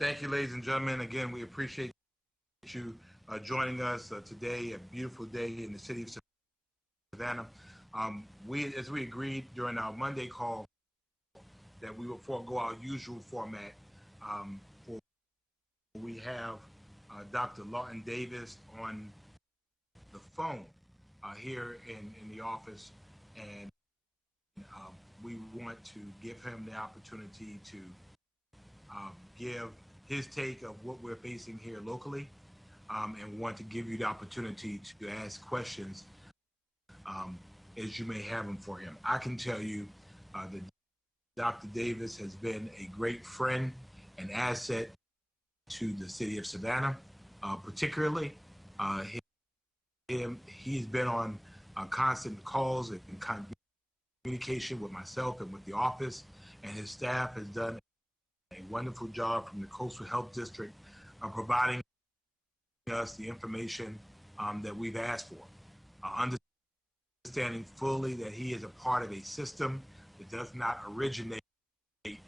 Thank you, ladies and gentlemen. Again, we appreciate you joining us today, a beautiful day in the city of Savannah. As we agreed during our Monday call, that we will forego our usual format. We have Dr. Lawton Davis on the phone here in the office, and we want to give him the opportunity to give his take of what we're facing here locally, and want to give you the opportunity to ask questions as you may have them for him. I can tell you that Dr. Davis has been a great friend and asset to the city of Savannah, particularly. He's been on constant calls and communication with myself and with the office, and his staff has done a wonderful job from the Coastal Health District of providing us the information that we've asked for. Understanding fully that he is a part of a system that does not originate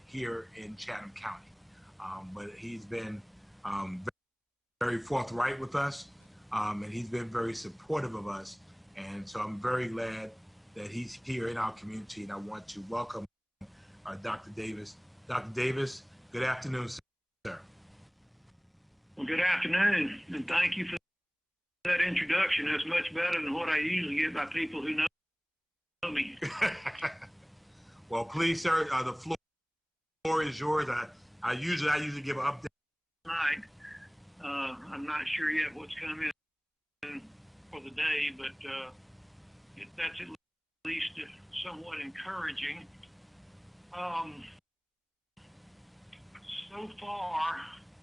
here in Chatham County. But he's been very forthright with us, and he's been very supportive of us. And so I'm very glad that he's here in our community, and I want to welcome Dr. Davis. Dr. Davis, good afternoon, sir. Well, good afternoon, and thank you for that introduction. That's much better than what I usually get by people who know me. Well, please, sir, the floor is yours. I usually give an update. Tonight, I'm not sure yet what's coming for the day, but that's at least somewhat encouraging. So far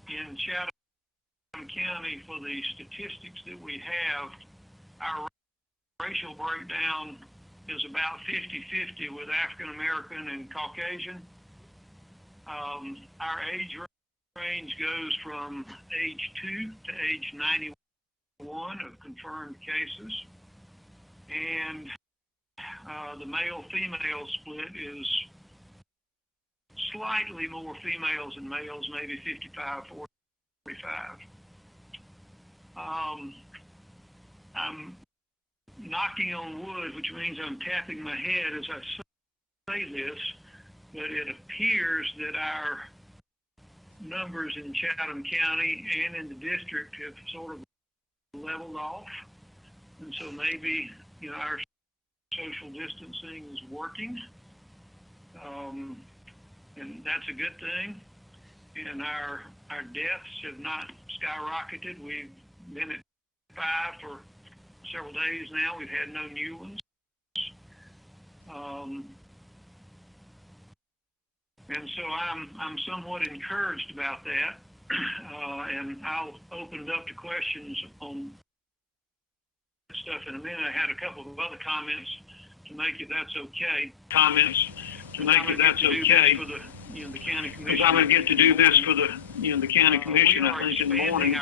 in Chatham County, for the statistics that we have, our racial breakdown is about 50-50 with African American and Caucasian. Our age range goes from age 2 to age 91 of confirmed cases, and the male-female split is slightly more females than males, maybe 55-45. I'm knocking on wood, which means I'm tapping my head as I say this, but it appears that our numbers in Chatham County and in the district have sort of leveled off. And so maybe, our social distancing is working. And that's a good thing. And our deaths have not skyrocketed. We've been at 5 for several days now. We've had no new ones. And so I'm somewhat encouraged about that. And I'll open it up to questions on stuff in a minute. I had a couple of other comments to make it that's okay. For the county commission. I'm going to get to do this for the county commission. I think in the morning.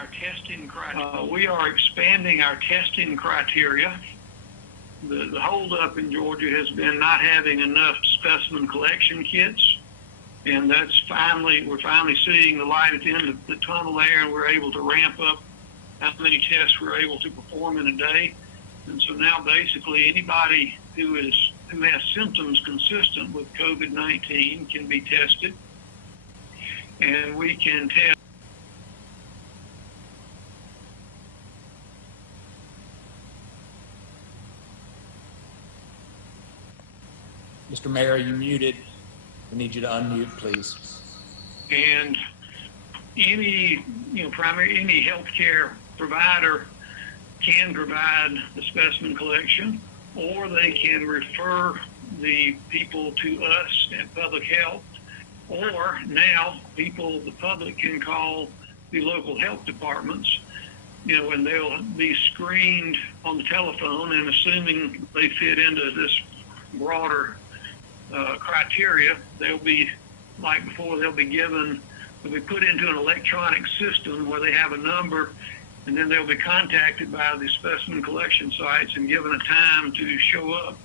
We are expanding our testing criteria. The holdup in Georgia has been not having enough specimen collection kits, and we're finally seeing the light at the end of the tunnel there, and we're able to ramp up how many tests we're able to perform in a day. And so now basically anybody who has symptoms consistent with COVID-19 can be tested, and we can test. Mr. Mayor, you muted. We need you to unmute, please. And any healthcare provider can provide the specimen collection, or they can refer the people to us at public health, or now the public can call the local health departments, and they'll be screened on the telephone, and assuming they fit into this broader criteria, they'll be, like before, they'll be put into an electronic system where they have a number, and then they'll be contacted by the specimen collection sites and given a time to show up,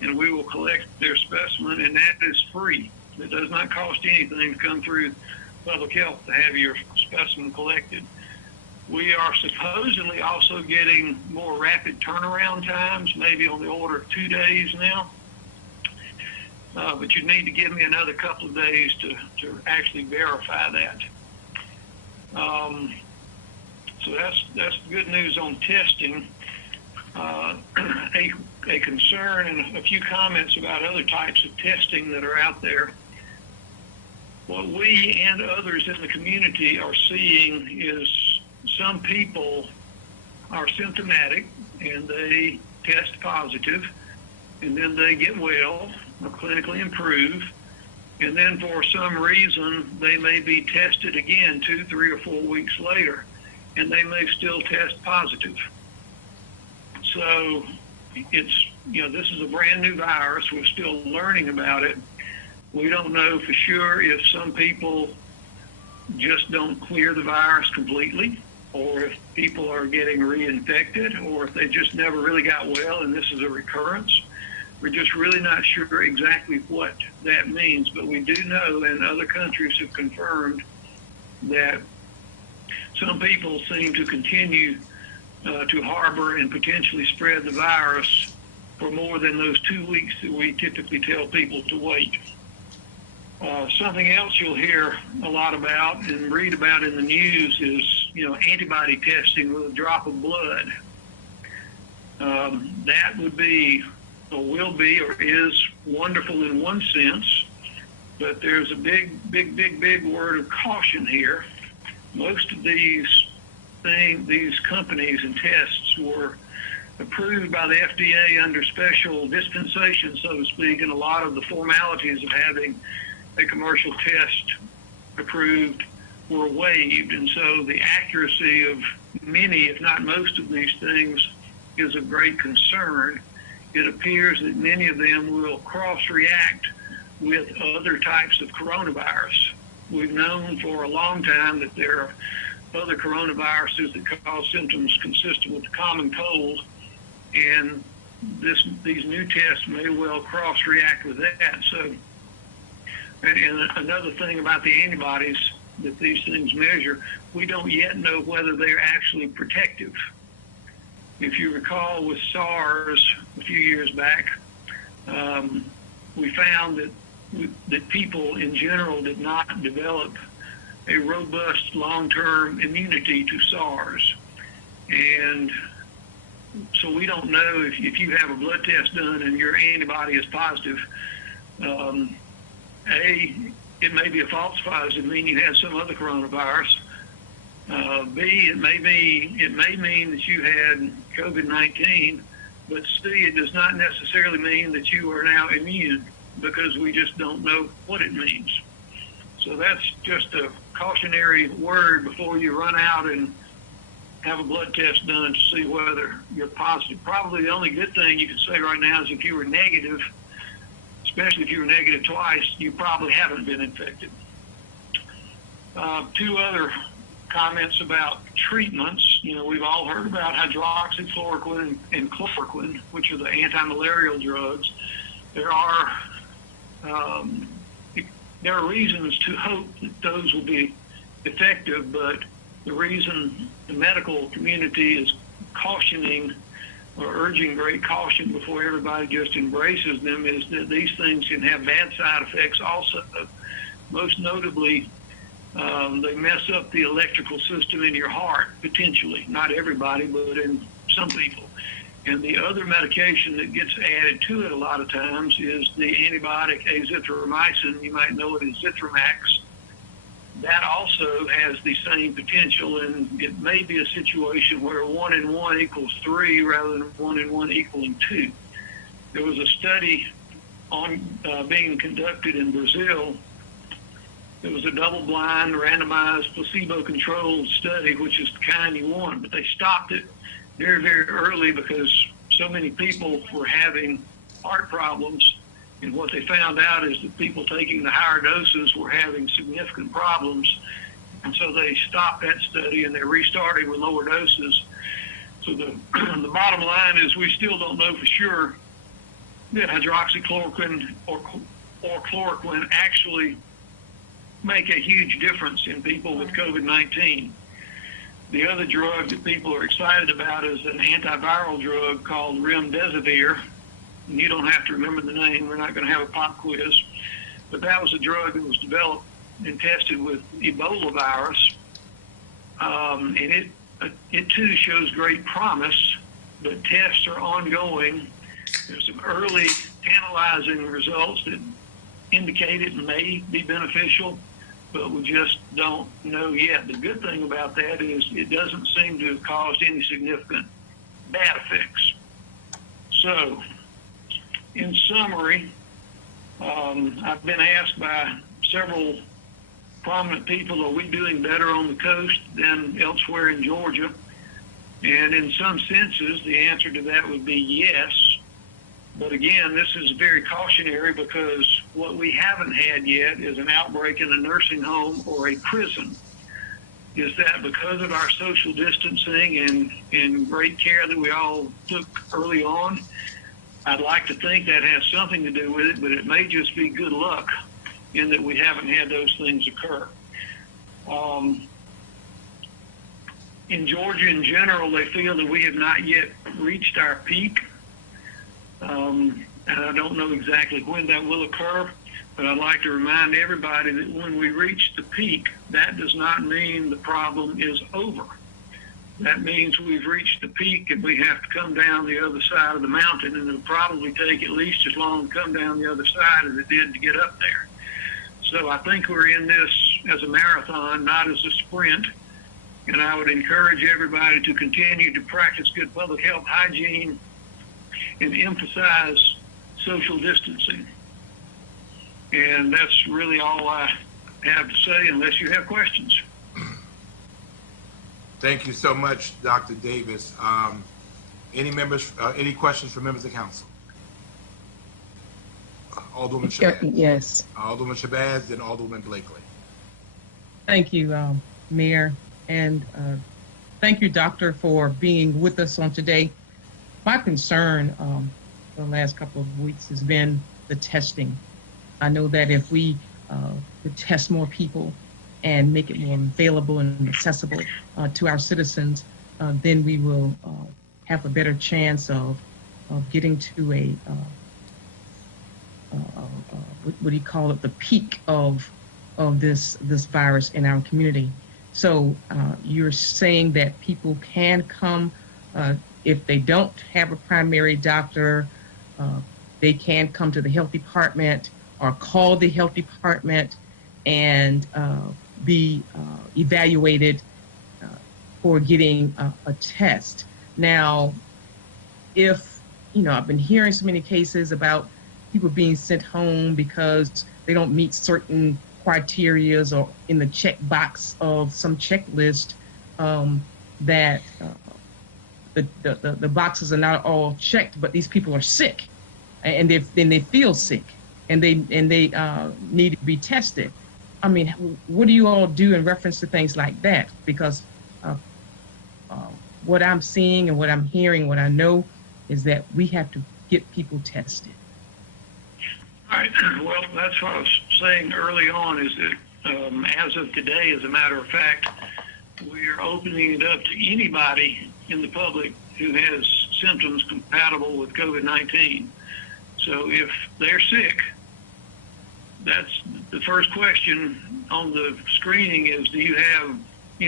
and we will collect their specimen, and that is free. It does not cost anything to come through public health to have your specimen collected. We are supposedly also getting more rapid turnaround times, maybe on the order of 2 days now. But you need to give me another couple of days to actually verify that. So that's good news on testing. A concern and a few comments about other types of testing that are out there. What we and others in the community are seeing is some people are symptomatic and they test positive, and then they get well or clinically improve, and then for some reason they may be tested again 2, 3, or 4 weeks later, and they may still test positive. So it's, this is a brand new virus. We're still learning about it. We don't know for sure if some people just don't clear the virus completely, or if people are getting reinfected, or if they just never really got well and this is a recurrence. We're just really not sure exactly what that means, but we do know, and other countries have confirmed, that some people seem to continue to harbor and potentially spread the virus for more than those 2 weeks that we typically tell people to wait. Something else you'll hear a lot about and read about in the news is, antibody testing with a drop of blood. That would be, or will be, or is wonderful in one sense, but there's a big word of caution here. Most of these companies and tests were approved by the FDA under special dispensation, so to speak, and a lot of the formalities of having a commercial test approved were waived, and so the accuracy of many, if not most of these things, is of great concern. It appears that many of them will cross-react with other types of coronavirus. We've known for a long time that there are other coronaviruses that cause symptoms consistent with the common cold, and these new tests may well cross-react with that. So, and another thing about the antibodies that these things measure, we don't yet know whether they're actually protective. If you recall with SARS a few years back, we found that people in general did not develop a robust long-term immunity to SARS. And so we don't know if you have a blood test done and your antibody is positive, it may be a false positive, meaning you had some other coronavirus. B, it may mean that you had COVID-19, but C, it does not necessarily mean that you are now immune, because we just don't know what it means. So that's just a cautionary word before you run out and have a blood test done to see whether you're positive. Probably the only good thing you can say right now is if you were negative, especially if you were negative twice, you probably haven't been infected. Two other comments about treatments. We've all heard about hydroxychloroquine and chloroquine, which are the anti-malarial drugs. There are reasons to hope that those will be effective, but the reason the medical community is cautioning or urging great caution before everybody just embraces them is that these things can have bad side effects also. Most notably, they mess up the electrical system in your heart, potentially. Not everybody, but in some people. And the other medication that gets added to it a lot of times is the antibiotic azithromycin. You might know it as Zithromax. That also has the same potential, and it may be a situation where 1 and 1 equals 3 rather than 1 and 1 equaling 2. There was a study on being conducted in Brazil. It was a double-blind, randomized, placebo-controlled study, which is the kind you want, but they stopped it very, very early because so many people were having heart problems. And what they found out is that people taking the higher doses were having significant problems. And so they stopped that study and they're restarting with lower doses. So the bottom line is we still don't know for sure that hydroxychloroquine or chloroquine actually make a huge difference in people with COVID-19. The other drug that people are excited about is an antiviral drug called remdesivir. And you don't have to remember the name. We're not going to have a pop quiz. But that was a drug that was developed and tested with Ebola virus. And it too shows great promise, but tests are ongoing. There's some early tantalizing results that indicate it may be beneficial, but we just don't know yet. The good thing about that is it doesn't seem to have caused any significant bad effects. So, in summary, I've been asked by several prominent people, are we doing better on the coast than elsewhere in Georgia? And in some senses, the answer to that would be yes. But again, this is very cautionary because what we haven't had yet is an outbreak in a nursing home or a prison. Is that because of our social distancing and great care that we all took early on? I'd like to think that has something to do with it, but it may just be good luck in that we haven't had those things occur. In Georgia in general, they feel that we have not yet reached our peak. And I don't know exactly when that will occur, but I'd like to remind everybody that when we reach the peak, that does not mean the problem is over. That means we've reached the peak and we have to come down the other side of the mountain, and it'll probably take at least as long to come down the other side as it did to get up there. So I think we're in this as a marathon, not as a sprint. And I would encourage everybody to continue to practice good public health hygiene and emphasize social distancing. And that's really all I have to say, unless you have questions. Thank you so much, Dr. Davis. Any questions from members of council? Alderman Shabazz. Yes. Alderman Shabazz, then Alderman Blakely. Thank you, Mayor, and thank you, Doctor, for being with us on today. My concern for the last couple of weeks has been the testing. I know that if we could test more people and make it more available and accessible to our citizens, then we will have a better chance of getting to a what do you call it, the peak of this virus in our community. So you're saying that people can come if they don't have a primary doctor, they can come to the health department or call the health department and be evaluated for getting a test. Now, if, I've been hearing so many cases about people being sent home because they don't meet certain criterias or in the check box of some checklist, that the boxes are not all checked, but these people are sick, and they feel sick, and they need to be tested. I mean, what do you all do in reference to things like that? Because what I'm seeing and what I'm hearing, what I know, is that we have to get people tested. All right. Well, that's what I was saying early on, is that as of today, as a matter of fact, we are opening it up to anybody in the public who has symptoms compatible with COVID-19. So if they're sick, that's the first question on the screening is, do you have,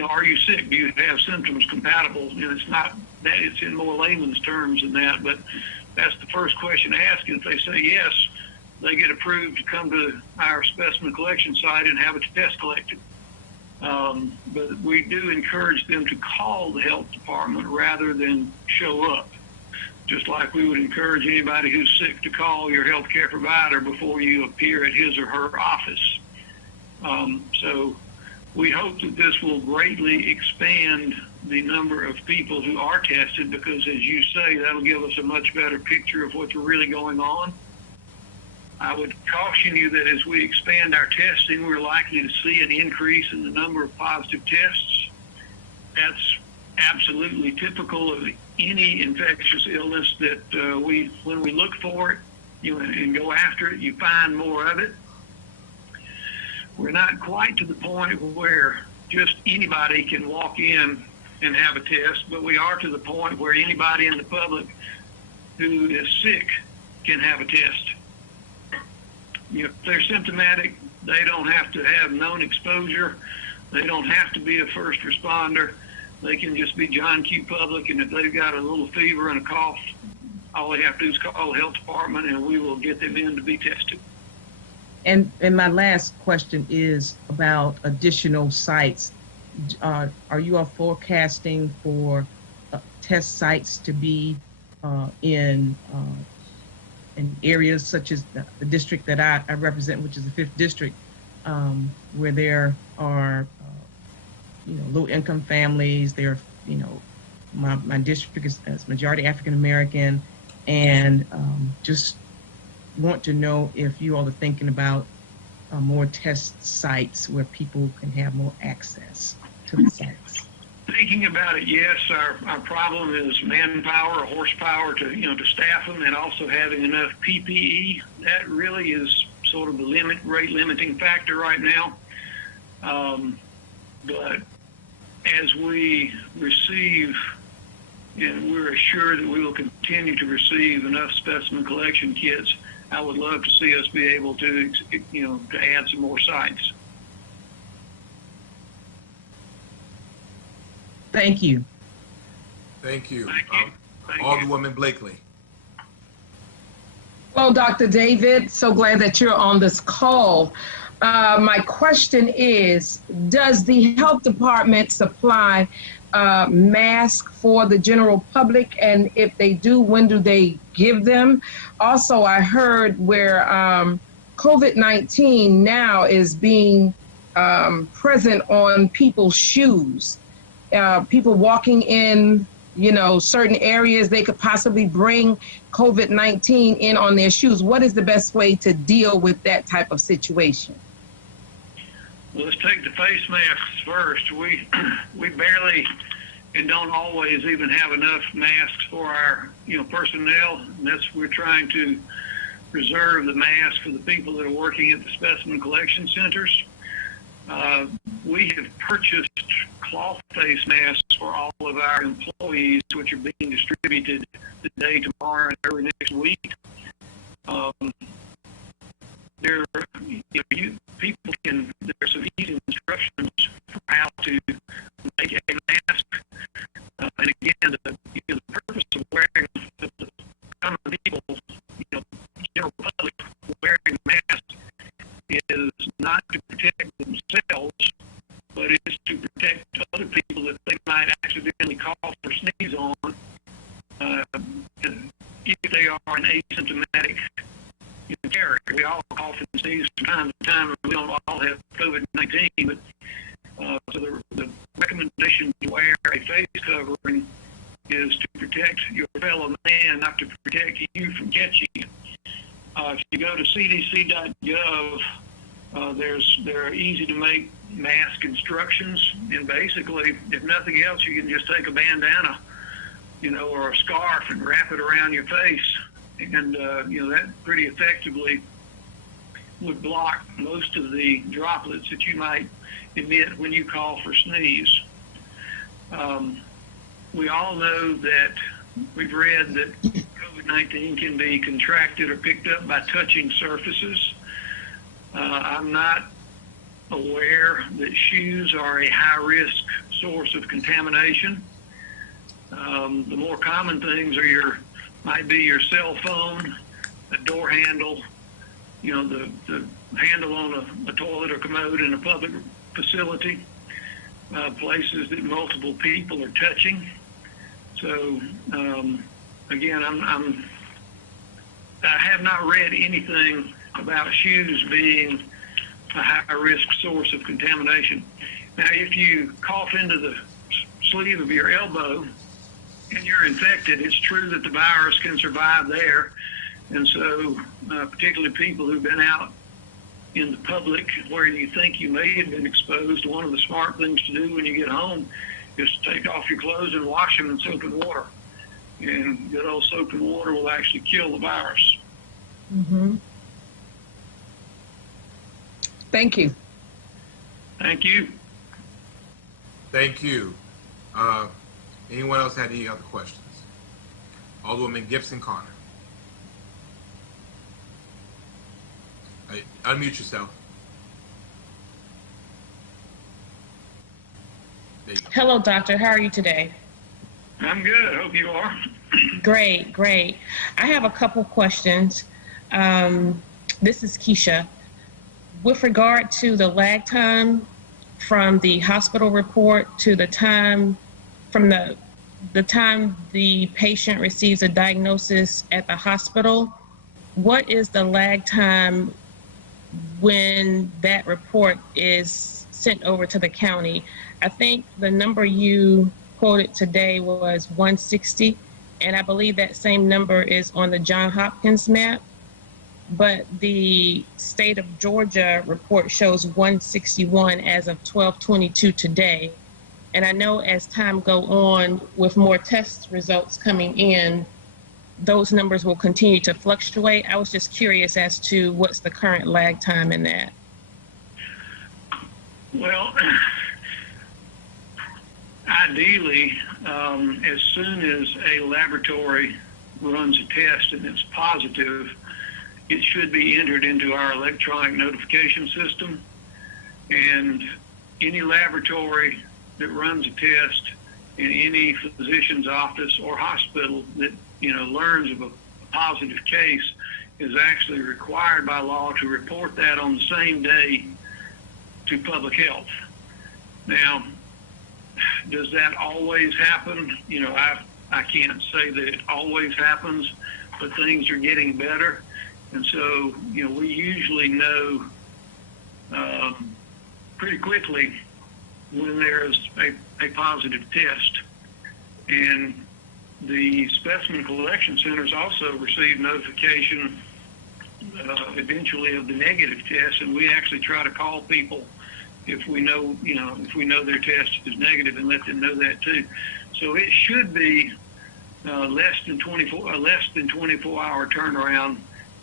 are you sick? Do you have symptoms compatible? And it's not that, it's in more layman's terms than that, but that's the first question asked. And if they say yes, they get approved to come to our specimen collection site and have a test collected. But we do encourage them to call the health department rather than show up. Just like we would encourage anybody who's sick to call your healthcare provider before you appear at his or her office. So we hope that this will greatly expand the number of people who are tested, because as you say, that'll give us a much better picture of what's really going on. I would caution you that as we expand our testing, we're likely to see an increase in the number of positive tests. That's absolutely typical of any infectious illness, that when we look for it and go after it, you find more of it. we're not quite to the point where just anybody can walk in and have a test, but we are to the point where anybody in the public who is sick can have a test. If they're symptomatic, they don't have to have known exposure. They don't have to be a first responder. They can just be John Q. Public, and if they've got a little fever and a cough, all they have to do is call the health department, and we will get them in to be tested. And my last question is about additional sites. Are you all forecasting for test sites to be in areas such as the district that I represent, which is the 5th district, where there are low-income families? There, my district is majority African American, and just want to know if you all are thinking about more test sites where people can have more access to the sites. Thinking about it, yes. Our problem is manpower or horsepower to staff them, and also having enough PPE. That really is sort of the rate limiting factor right now. But as we receive, and we're assured that we will continue to receive enough specimen collection kits, I would love to see us be able to, to add some more sites. Thank you. Thank you. Thank you. Thank you. Alderwoman Blakely. Hello, Dr. David. So glad that you're on this call. My question is, does the health department supply masks for the general public? And if they do, when do they give them? Also, I heard where COVID-19 now is being present on people's shoes. People walking in, certain areas, they could possibly bring COVID-19 in on their shoes. What is the best way to deal with that type of situation? Well, let's take the face masks first. We barely and don't always even have enough masks for our personnel. And we're trying to reserve the masks for the people that are working at the specimen collection centers. We have purchased cloth face masks for all of our employees, which are being distributed today, tomorrow, and early next week. There's some easy instructions for how to make a mask. And again, the purpose of wearing the common people, general public wearing masks is not to protect themselves, but it is to protect other people that they might accidentally cough or sneeze on, if they are an asymptomatic carrier. We all cough and sneeze from time to time, and we don't all have COVID-19, but so the recommendation to wear a face covering is to protect your fellow man, not to protect you from catching it. If you go to cdc.gov, there are easy to make mask instructions, and basically, if nothing else, you can just take a bandana, or a scarf and wrap it around your face, and that pretty effectively would block most of the droplets that you might emit when you cough or sneeze. We all know that we've read that COVID-19 can be contracted or picked up by touching surfaces. I'm not aware that shoes are a high-risk source of contamination. The more common things might be your cell phone, a door handle, the handle on a toilet or commode in a public facility, places that multiple people are touching. So again, I have not read anything about shoes being a high-risk source of contamination. Now, if you cough into the sleeve of your elbow and you're infected, it's true that the virus can survive there. And so particularly people who've been out in the public where you think you may have been exposed, one of the smart things to do when you get home is to take off your clothes and wash them in soap and water. And good old soap and water will actually kill the virus. Mm-hmm. Thank you. Thank you. Thank you. Anyone else had any other questions? Alderwoman Gibson Connor. Unmute yourself. There you go. Hello, doctor. How are you today? I'm good. Hope you are. Great, great. I have a couple questions. This is Keisha. With regard to the lag time from the hospital report to the time from the time the patient receives a diagnosis at the hospital, what is the lag time when that report is sent over to the county? I think the number you quoted today was 160, and I believe that same number is on the Johns Hopkins map, but the state of Georgia report shows 161 as of 12/22 today. And I know as time go on with more test results coming in, those numbers will continue to fluctuate. I was just curious as to what's the current lag time in that. Well, ideally, as soon as a laboratory runs a test and it's positive, it should be entered into our electronic notification system. And any laboratory that runs a test in any physician's office or hospital that learns of a positive case is actually required by law to report that on the same day to public health. Now, does that always happen? I can't say that it always happens, but things are getting better. And so, we usually know pretty quickly when there's a positive test. And the specimen collection centers also receive notification eventually of the negative test, and we actually try to call people if we know their test is negative and let them know that too. So it should be less than 24-hour turnaround,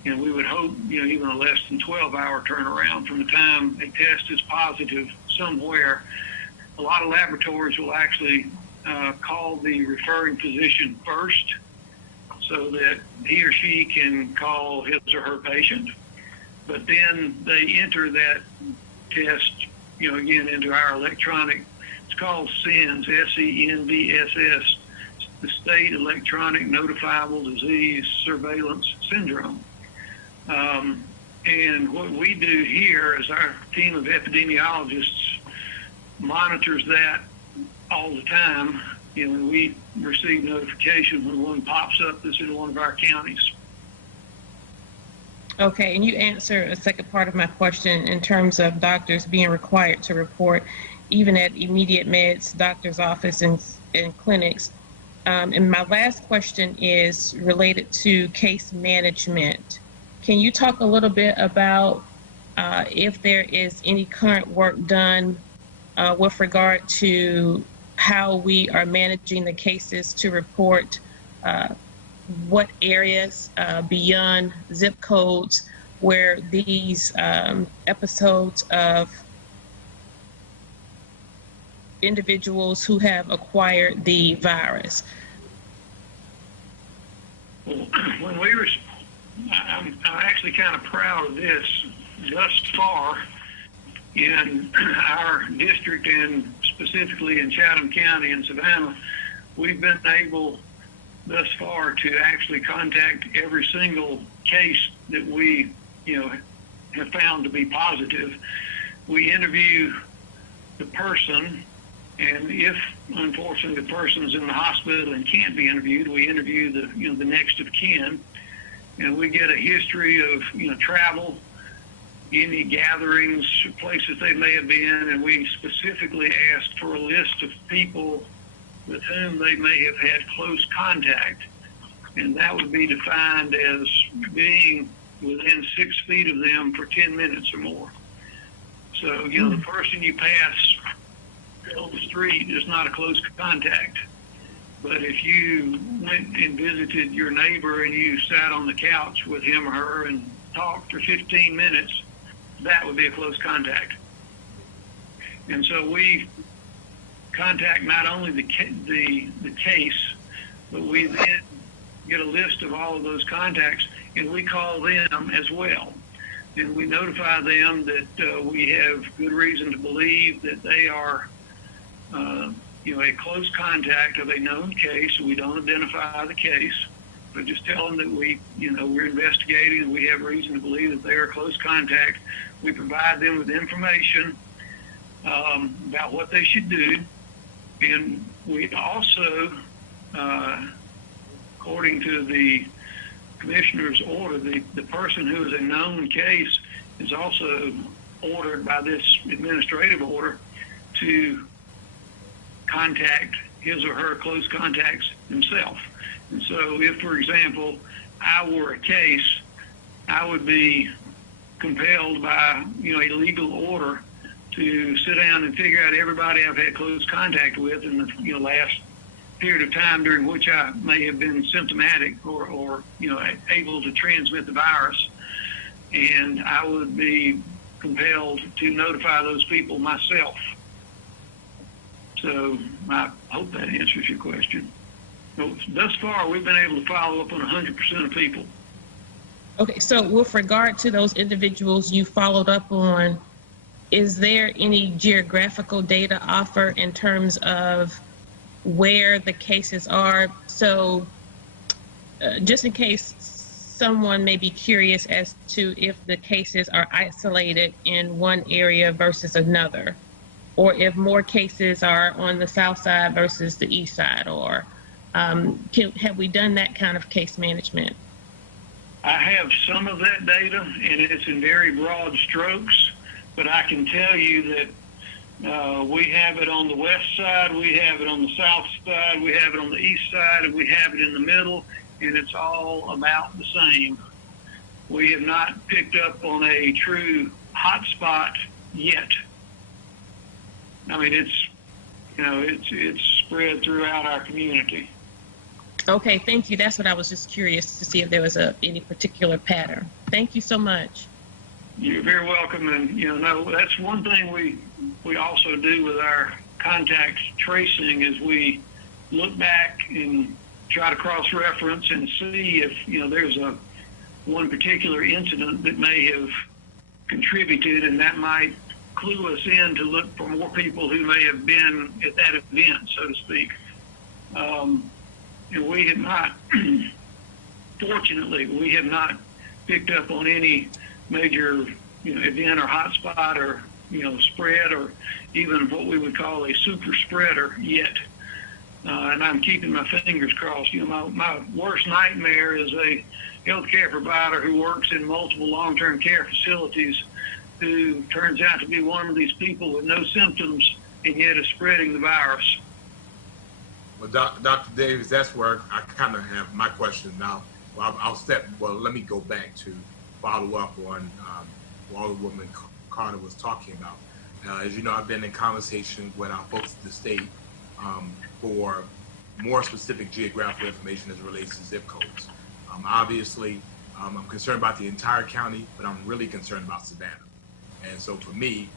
and we would hope even a less than 12-hour turnaround from the time a test is positive somewhere. A lot of laboratories will actually call the referring physician first so that he or she can call his or her patient. But then they enter that test, again, into our electronic, it's called SENDS, SENDSS, the State Electronic Notifiable Disease Surveillance Syndrome. And what we do here is our team of epidemiologists monitors that all the time. We receive notification when one pops up that's in one of our counties. Okay, and you answered a second part of my question in terms of doctors being required to report even at immediate meds, doctor's office, and clinics. And my last question is related to case management. Can you talk a little bit about if there is any current work done with regard to how we are managing the cases to report what areas beyond zip codes where these episodes of individuals who have acquired the virus? Well, I'm actually kind of proud of this. Thus far, in our district and specifically in Chatham County and Savannah, we've been able thus far to actually contact every single case that we, have found to be positive. We interview the person, and if unfortunately the person's in the hospital and can't be interviewed, we interview the next of kin, and we get a history of travel, any gatherings, places they may have been, and we specifically asked for a list of people with whom they may have had close contact, and that would be defined as being within 6 feet of them for 10 minutes or more. So, the person you pass on the street is not a close contact. But if you went and visited your neighbor and you sat on the couch with him or her and talked for 15 minutes, that would be a close contact. And so we contact not only the case, but we then get a list of all of those contacts, and we call them as well. And we notify them that we have good reason to believe that they are, a close contact of a known case. We don't identify the case, but just tell them that we're investigating and we have reason to believe that they are a close contact. We provide them with information about what they should do. And we also, according to the commissioner's order, the person who is a known case is also ordered by this administrative order to contact his or her close contacts himself. And so if, for example, I were a case, I would be compelled by, a legal order to sit down and figure out everybody I've had close contact with in the last period of time during which I may have been symptomatic or able to transmit the virus. And I would be compelled to notify those people myself. So I hope that answers your question. So thus far, we've been able to follow up on 100% of people. Okay, so with regard to those individuals you followed up on, is there any geographical data offered in terms of where the cases are? So just in case someone may be curious as to if the cases are isolated in one area versus another, or if more cases are on the south side versus the east side, or have we done that kind of case management? I have some of that data, and it's in very broad strokes, but I can tell you that we have it on the west side, we have it on the south side, we have it on the east side, and we have it in the middle, and it's all about the same. We have not picked up on a true hotspot yet. I mean, it's spread throughout our community. Okay, thank you. That's what I was just curious to see if there was any particular pattern. Thank you so much. You're very welcome. And, that's one thing we also do with our contact tracing is we look back and try to cross-reference and see if, there's one particular incident that may have contributed, and that might clue us in to look for more people who may have been at that event, so to speak. And we have not, fortunately, we have not picked up on any major, event or hotspot or, spread or even what we would call a super spreader yet. And I'm keeping my fingers crossed. My worst nightmare is a healthcare provider who works in multiple long-term care facilities who turns out to be one of these people with no symptoms and yet is spreading the virus. Well, Dr. Davis, that's where I kind of have my question now. Well, let me go back to follow up on what Alderwoman Carter was talking about. As you know, I've been in conversation with our folks at the state for more specific geographical information as it relates to zip codes. Obviously, I'm concerned about the entire county, but I'm really concerned about Savannah. And so for me,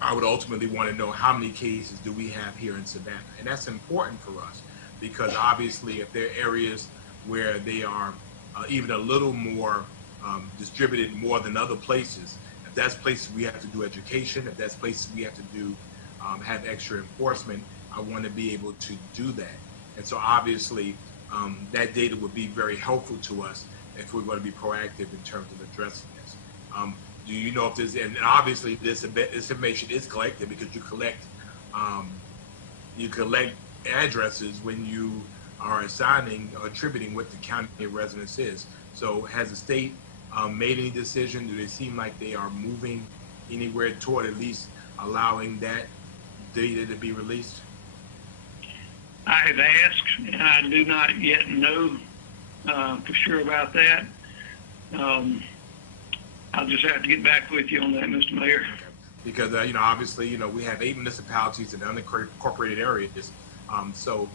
I would ultimately want to know how many cases do we have here in Savannah. And that's important for us because obviously if there are areas where they are even a little more distributed more than other places, if that's places we have to do education, if that's places we have to do have extra enforcement, I want to be able to do that. And so obviously that data would be very helpful to us if we're going to be proactive in terms of addressing this. Do you know if there's, and obviously this information is collected because you collect addresses when you are assigning or attributing what the county residence is. So has the state made any decision? Do they seem like they are moving anywhere toward at least allowing that data to be released? I have asked, and I do not yet know for sure about that. I'll just have to get back with you on that, Mr. Mayor. Okay. Because, obviously, we have 8 municipalities in unincorporated areas. So,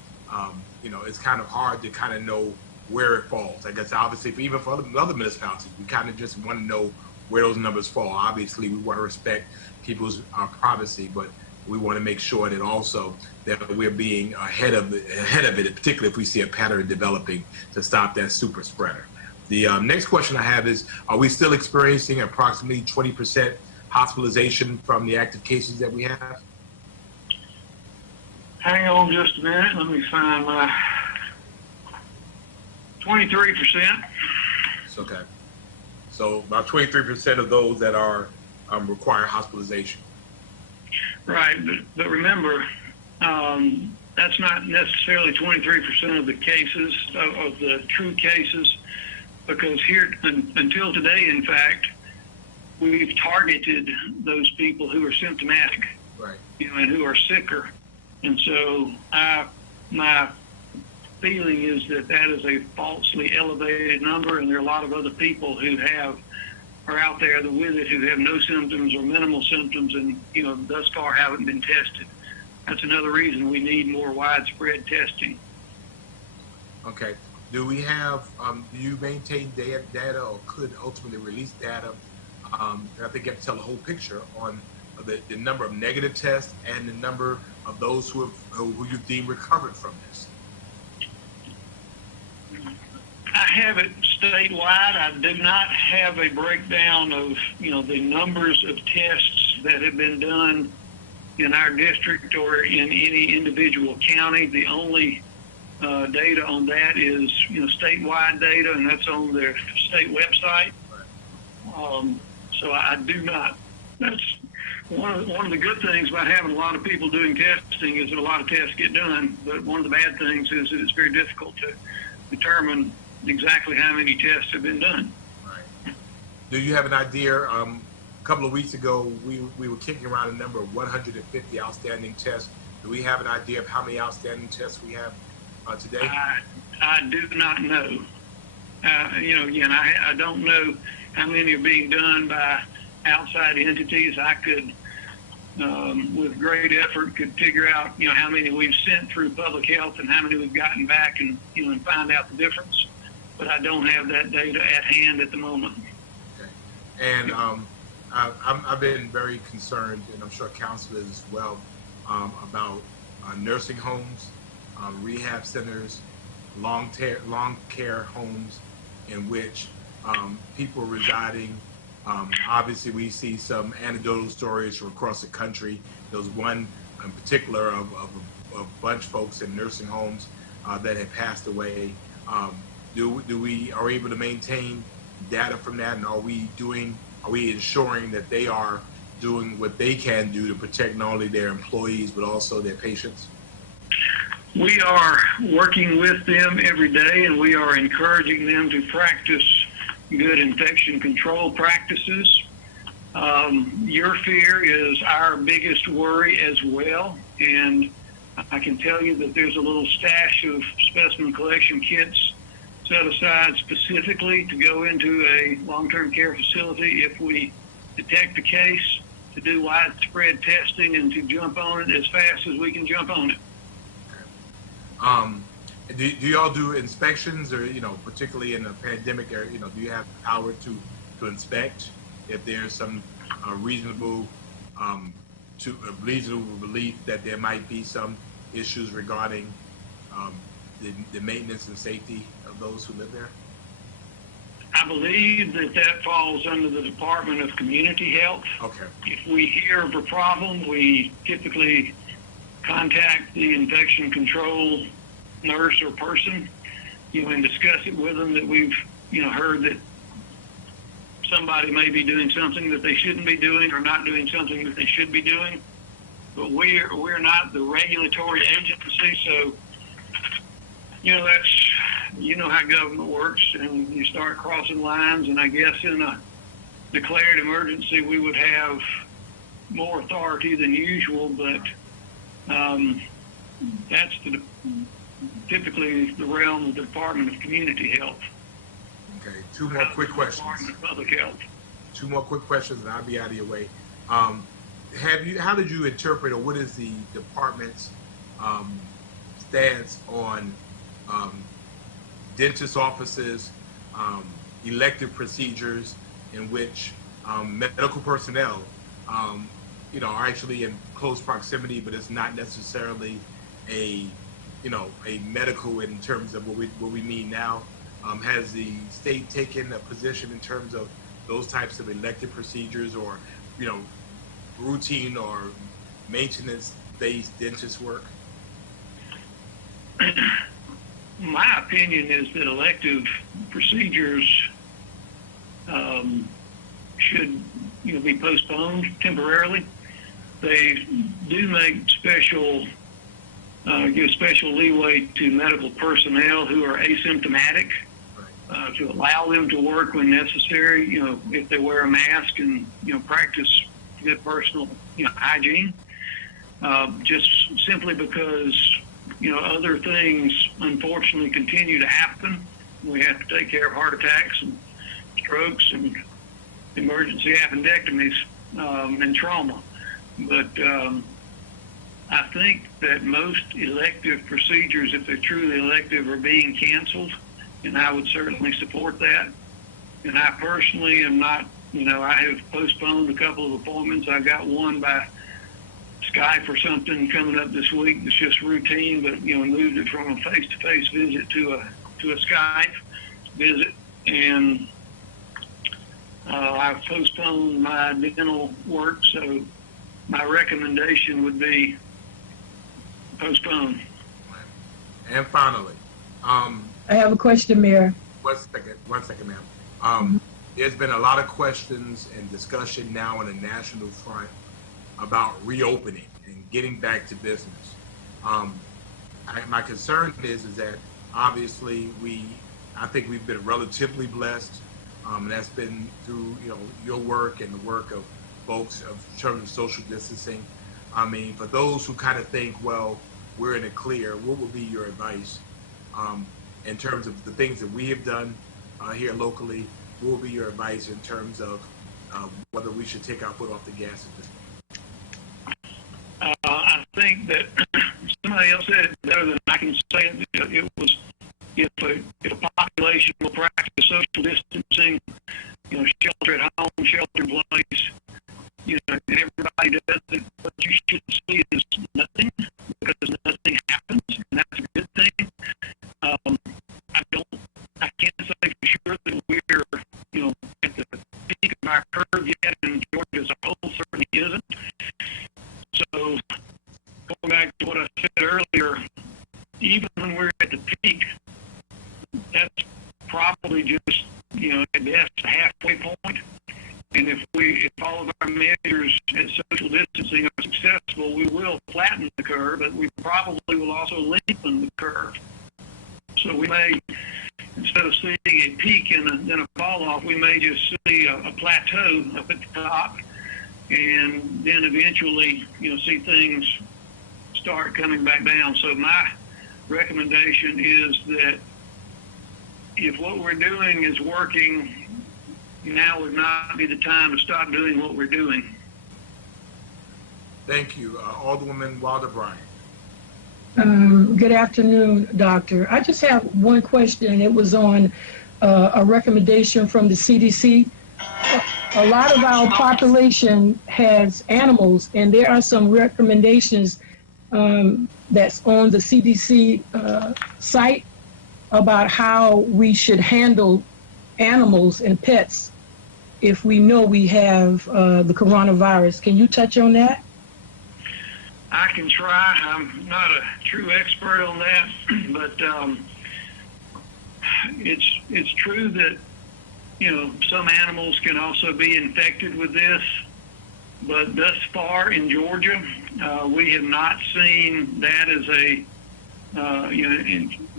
it's kind of hard to kind of know where it falls. I guess, obviously, even for other municipalities, we kind of just want to know where those numbers fall. Obviously, we want to respect people's privacy, but We want to make sure that also that we're being ahead of it, particularly if we see a pattern developing to stop that super spreader. The next question I have is, are we still experiencing approximately 20% hospitalization from the active cases that we have? Hang on just a minute. Let me find my 23%. Okay. So about 23% of those that are require hospitalization. Right, but remember, that's not necessarily 23% of the cases, of the true cases, because here, until today, in fact, we've targeted those people who are symptomatic, Right. And who are sicker. And so my feeling is that that is a falsely elevated number, and there are a lot of other people who are out there with it who have no symptoms or minimal symptoms, and thus far haven't been tested. That's another reason we need more widespread testing. Okay. Do we have? Do you maintain data, or could ultimately release data? I think you have to tell the whole picture on the number of negative tests and the number of those who you deem recovered from this. I have it statewide. I do not have a breakdown of the numbers of tests that have been done in our district or in any individual county. The only data on that is statewide data, and that's on their state website. So I do not. That's one of the good things about having a lot of people doing testing is that a lot of tests get done. But one of the bad things is that it's very difficult to determine exactly how many tests have been done. Right. Do you have an idea? A couple of weeks ago, we were kicking around a number of 150 outstanding tests. Do we have an idea of how many outstanding tests we have today? I do not know. Again, I don't know how many are being done by outside entities. I could, with great effort, could figure out how many we've sent through public health and how many we've gotten back, and and find out the difference. But I don't have that data at hand at the moment. Okay. And I've been very concerned, and I'm sure council is as well, about nursing homes, rehab centers, long care homes in which people are residing. Obviously, we see some anecdotal stories from across the country. There was one in particular of a bunch of folks in nursing homes that had passed away. Are we able to maintain data from that, and are we ensuring that they are doing what they can do to protect not only their employees but also their patients? We are working with them every day, and we are encouraging them to practice good infection control practices. Your fear is our biggest worry as well, and I can tell you that there's a little stash of specimen collection kits set aside specifically to go into a long-term care facility if we detect the case, to do widespread testing and to jump on it as fast as we can jump on it. Do y'all do inspections, or particularly in a pandemic area, do you have power to inspect if there's some reasonable belief that there might be some issues regarding the maintenance and safety of those who live there? I believe that falls under the Department of Community Health. Okay. If we hear of a problem, we typically contact the infection control nurse or person, and discuss it with them that we've, heard that somebody may be doing something that they shouldn't be doing or not doing something that they should be doing. But we're not the regulatory agency, so, that's, how government works, and you start crossing lines, and I guess in a declared emergency we would have more authority than usual, but that's typically the realm of the Department of Community Health. Okay, two more quick questions. Department of Public Health. Two more quick questions, and I'll be out of your way. How did you interpret, or what is the department's stance on dentist offices, elective procedures in which medical personnel are actually in close proximity, but it's not necessarily a medical in terms of what we need now. Has the state taken a position in terms of those types of elective procedures, or routine or maintenance-based dentist work? My opinion is that elective procedures should be postponed temporarily. They do make give special leeway to medical personnel who are asymptomatic, to allow them to work when necessary, if they wear a mask and, practice good personal, hygiene, just simply because, other things unfortunately continue to happen. We have to take care of heart attacks and strokes and emergency appendectomies and trauma. But I think that most elective procedures, if they're truly elective, are being canceled, and I would certainly support that. And I personally am not, I have postponed a couple of appointments. I got one by Skype or something coming up this week. It's just routine, but moved it from a face-to-face visit to a Skype visit, and I've postponed my dental work. So my recommendation would be postpone. And finally, I have a question, Mayor. One second, ma'am. There's been a lot of questions and discussion now on the national front about reopening and getting back to business. My concern is that obviously I think we've been relatively blessed, and that's been through your work and the work of folks in terms of social distancing. I mean, for those who kind of think, well, we're in the clear, what would be your advice in terms of the things that we have done here locally? What would be your advice in terms of whether we should take our foot off the gas at this point? I think that somebody else said it better than I can say it. It was if a population will practice social distancing, shelter at home, shelter in place, everybody does it. What you should see is nothing, because nothing happens, and that's a good thing. I can't say for sure that we're, at the peak of our curve yet, and Georgia as a whole certainly isn't. So, going back to what I said earlier, even when we're at the peak, that's probably just, at best a halfway point. And if all of our measures at social distancing are successful, we will flatten the curve, but we probably will also lengthen the curve. So we may, instead of seeing a peak and then a fall off, we may just see a plateau up at the top, and then eventually, see things start coming back down. So my recommendation is that if what we're doing is working, now would not be the time to stop doing what we're doing. Thank you. Alderwoman Wilder-Bryant. Good afternoon, Doctor. I just have one question. It was on a recommendation from the CDC. A lot of our population has animals, and there are some recommendations that's on the CDC site about how we should handle animals and pets if we know we have the coronavirus. Can you touch on that? I can try. I'm not a true expert on that, but it's true that some animals can also be infected with this. But thus far in Georgia, we have not seen that as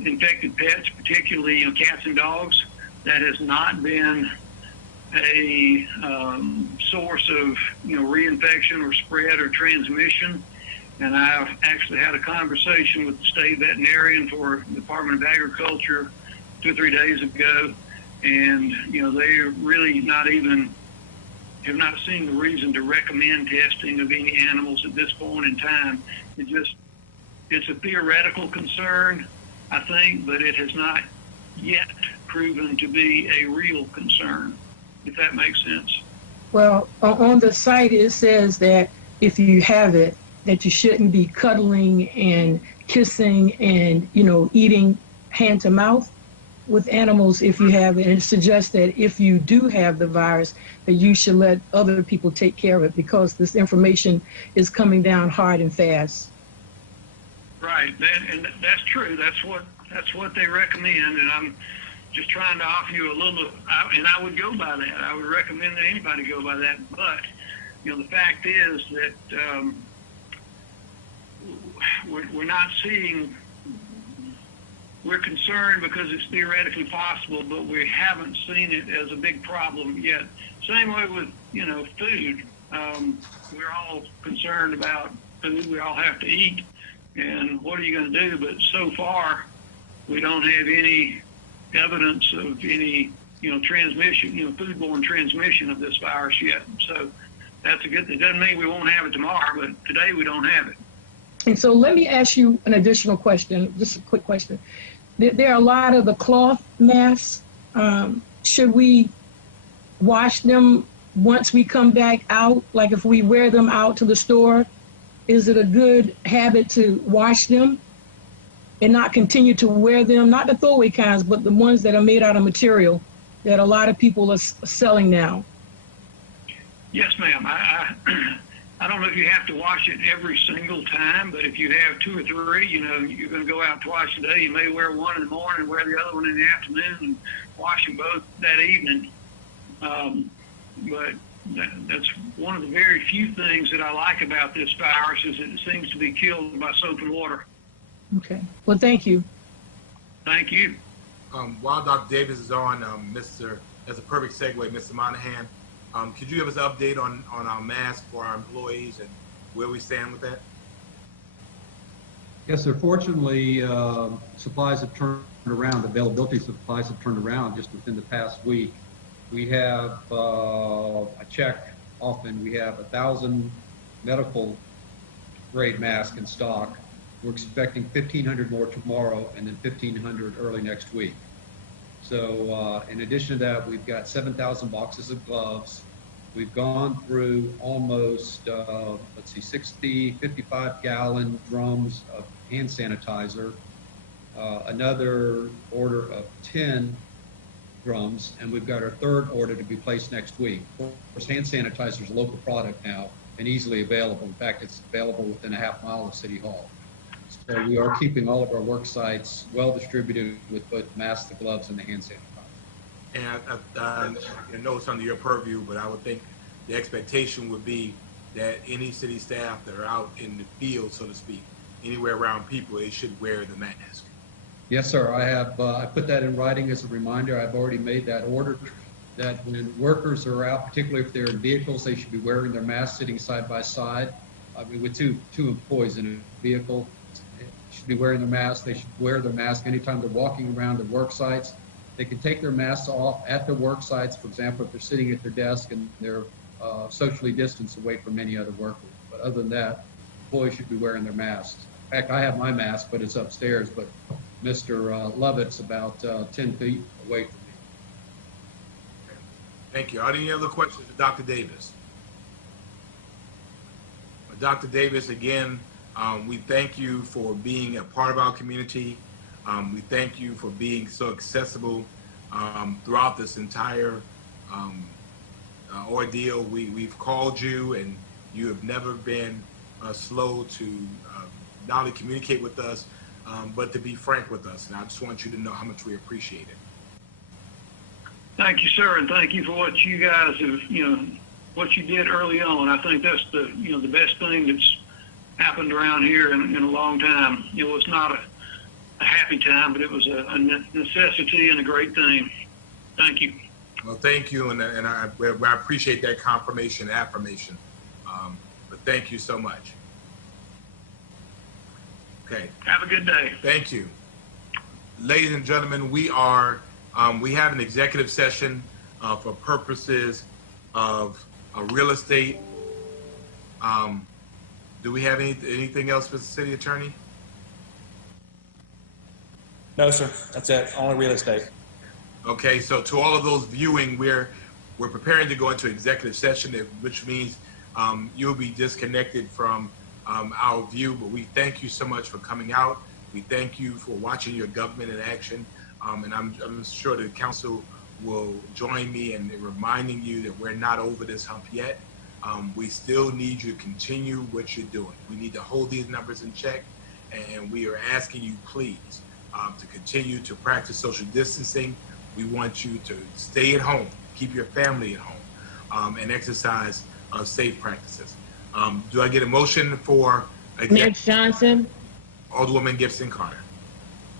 infected pets, particularly cats and dogs. That has not been a source of reinfection or spread or transmission. And I've actually had a conversation with the state veterinarian for the Department of Agriculture 2 or 3 days ago, and they're really have not seen the reason to recommend testing of any animals at this point in time. It's a theoretical concern, I think, but it has not yet proven to be a real concern, if that makes sense. Well, on the site it says that if you have it, that you shouldn't be cuddling and kissing and, eating hand to mouth with animals if you have it. And it suggests that if you do have the virus, that you should let other people take care of it, because this information is coming down hard and fast. Right, and that's true. That's what they recommend, and I'm just trying to offer you a little, and I would go by that. I would recommend that anybody go by that. But the fact is that we're not seeing. We're concerned because it's theoretically possible, but we haven't seen it as a big problem yet. Same way with food. We're all concerned about food. We all have to eat, and what are you going to do? But so far, we don't have any evidence of any transmission, foodborne transmission of this virus yet. So that's a good thing. Doesn't mean we won't have it tomorrow, but today we don't have it. And so let me ask you an additional question, just a quick question. There are a lot of the cloth masks. Should we wash them once we come back out? Like if we wear them out to the store, is it a good habit to wash them and not continue to wear them? Not the throwaway kinds, but the ones that are made out of material that a lot of people are selling now. Yes, ma'am. I don't know if you have to wash it every single time, but if you have 2 or 3, you're going to go out twice a day. You may wear one in the morning and wear the other one in the afternoon and wash them both that evening. But that's one of the very few things that I like about this virus is that it seems to be killed by soap and water. Okay. Well, thank you. Thank you. While Dr. Davis is on, that's a perfect segue, Mr. Monahan. Could you give us an update on our masks for our employees and where we stand with that? Yes, sir. Fortunately, supplies have turned around. Availability of supplies have turned around just within the past week. We have, I check often, we have 1,000 medical grade masks in stock. We're expecting 1,500 more tomorrow and then 1,500 early next week. So in addition to that, we've got 7,000 boxes of gloves. We've gone through almost, 55-gallon drums of hand sanitizer, another order of 10 drums, and we've got our third order to be placed next week. Of course, hand sanitizer is a local product now and easily available. In fact, it's available within a half mile of City Hall. So we are keeping all of our work sites well distributed with both masks, the gloves, and the hand sanitizer. And I know it's under your purview, but I would think the expectation would be that any city staff that are out in the field, so to speak, anywhere around people, they should wear the mask. Yes, sir. I have. I put that in writing as a reminder. I've already made that order that when workers are out, particularly if they're in vehicles, they should be wearing their masks sitting side by side. I mean, with two employees in a vehicle, should be wearing their mask. They should wear their mask anytime they're walking around the work sites. They can take their masks off at the work sites. For example, if they're sitting at their desk and they're socially distanced away from any other workers. But other than that, employees should be wearing their masks. In fact, I have my mask, but it's upstairs. But Mr. Lovett's about 10 feet away from me. Thank you. Are there any other questions for Dr. Davis? Dr. Davis, again, we thank you for being a part of our community. We thank you for being so accessible throughout this entire ordeal. We've called you, and you have never been slow to not only communicate with us, but to be frank with us. And I just want you to know how much we appreciate it. Thank you, sir, and thank you for what you guys have, what you did early on. I think that's the best thing that's happened around here in a long time. It was not a happy time, but it was a necessity and a great thing. Thank you. Well, thank you, and I appreciate that confirmation, affirmation. But thank you so much. Okay. Have a good day. Thank you. Ladies and gentlemen, we have an executive session for purposes of real estate. Do we have anything else for the city attorney? No, sir. That's it. Only real estate. Okay, so to all of those viewing, we're preparing to go into executive session, which means you'll be disconnected from our view, but we thank you so much for coming out. We thank you for watching your government in action. And I'm sure the council will join me in reminding you that we're not over this hump yet. We still need you to continue what you're doing. We need to hold these numbers in check, and we are asking you, please, to continue to practice social distancing. We want you to stay at home, keep your family at home, and exercise safe practices. Do I get a motion for Mayor Johnson? Alderwoman Gibson Carter?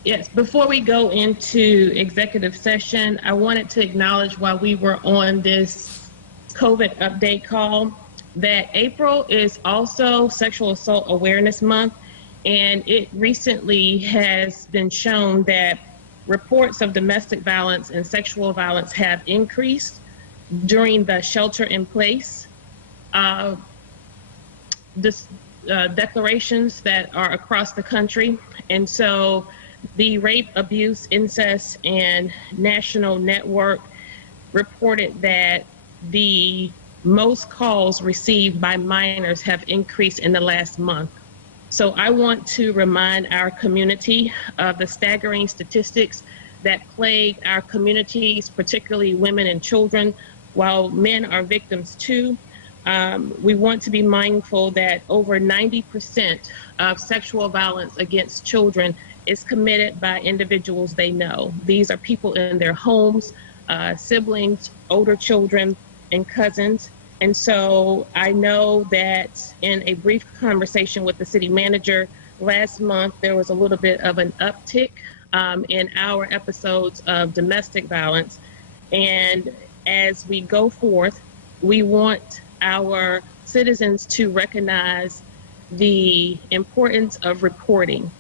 Yes, before we go into executive session, I wanted to acknowledge while we were on this COVID update call that April is also Sexual Assault Awareness Month, and it recently has been shown that reports of domestic violence and sexual violence have increased during the shelter in place declarations that are across the country. And so the Rape, Abuse, Incest, and National Network reported that the most calls received by minors have increased in the last month. So I want to remind our community of the staggering statistics that plague our communities, particularly women and children, while men are victims too. We want to be mindful that over 90% of sexual violence against children is committed by individuals they know. These are people in their homes, siblings, older children, and cousins. And so I know that in a brief conversation with the city manager last month, there was a little bit of an uptick in our episodes of domestic violence. And as we go forth, we want our citizens to recognize the importance of reporting.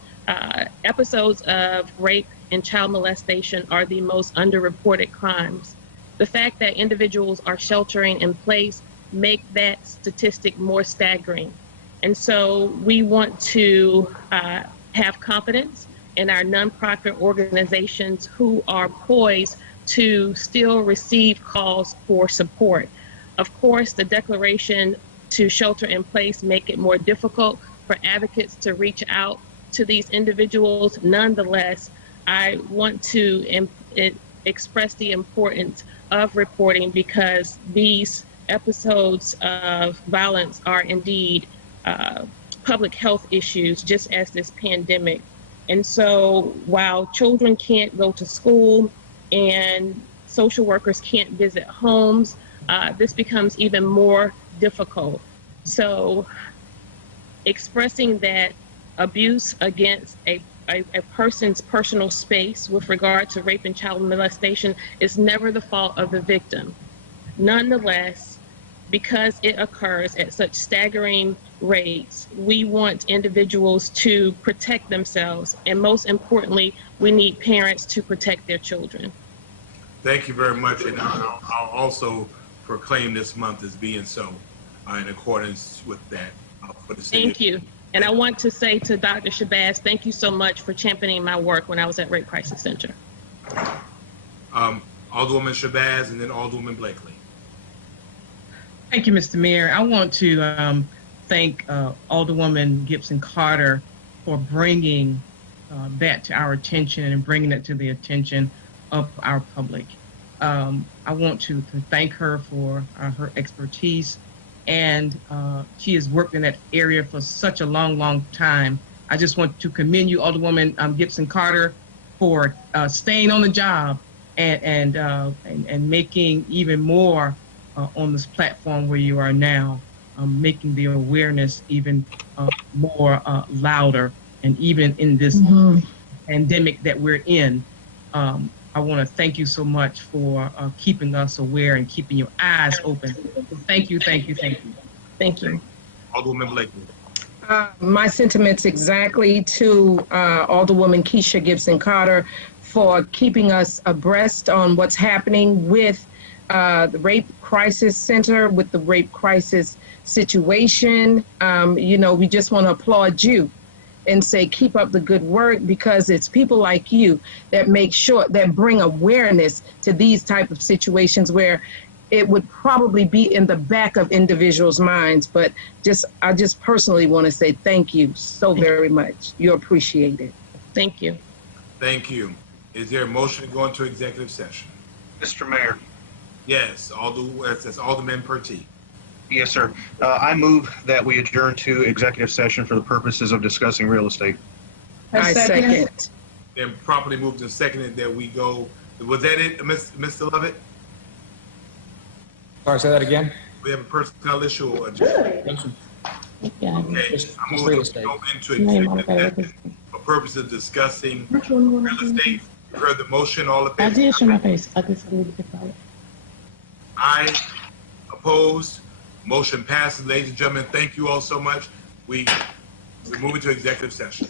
Episodes of rape and child molestation are the most underreported crimes. The fact that individuals are sheltering in place make that statistic more staggering. And so we want to have confidence in our nonprofit organizations who are poised to still receive calls for support. Of course, the declaration to shelter in place make it more difficult for advocates to reach out to these individuals. Nonetheless, I want to express the importance of reporting because these episodes of violence are indeed public health issues, just as this pandemic. And so while children can't go to school and social workers can't visit homes, this becomes even more difficult. So expressing that abuse against a person's personal space with regard to rape and child molestation is never the fault of the victim. Nonetheless, because it occurs at such staggering rates, we want individuals to protect themselves, and most importantly, we need parents to protect their children. Thank you very much, and I'll also proclaim this month as being so in accordance with that for the city. Thank you. And I want to say to Dr. Shabazz, thank you so much for championing my work when I was at Rape Crisis Center. Alderwoman Shabazz and then Alderwoman Blakely. Thank you, Mr. Mayor. I want to thank Alderwoman Gibson Carter for bringing that to our attention and bringing it to the attention of our public. I want to thank her for her expertise, and she has worked in that area for such a long time. I just want to commend you, Alderwoman Gibson Carter, for staying on the job and making even more on this platform where you are now, making the awareness even more louder, and even in this pandemic that we're in. I want to thank you so much for keeping us aware and keeping your eyes open. Thank you, thank you, thank you. Thank you. Alderwoman Blakely. My sentiments exactly to Alderwoman Keisha Gibson Carter for keeping us abreast on what's happening with the Rape Crisis Center, with the rape crisis situation. We just want to applaud you and say keep up the good work, because it's people like you that make sure that bring awareness to these type of situations where it would probably be in the back of individuals' minds. But I just personally want to say thank you so very much. You're appreciated. Thank you. Thank you. Is there a motion to go into executive session? Mr. Mayor. Yes, that's Alderman Pertee. Yes, sir. I move that we adjourn to executive session for the purposes of discussing real estate. I second. Then properly moved and seconded that we go. Was that it, Mr. Lovett? Sorry, say that again. We have a personnel issue or adjournment? Yeah. Okay, Just I'm real moving to estate. go into executive session for purpose of discussing real estate. You heard the motion, all in I favor? did show my face. I just need to get it. Aye. Opposed? Motion passes. Ladies and gentlemen, thank you all so much. We're moving to executive session.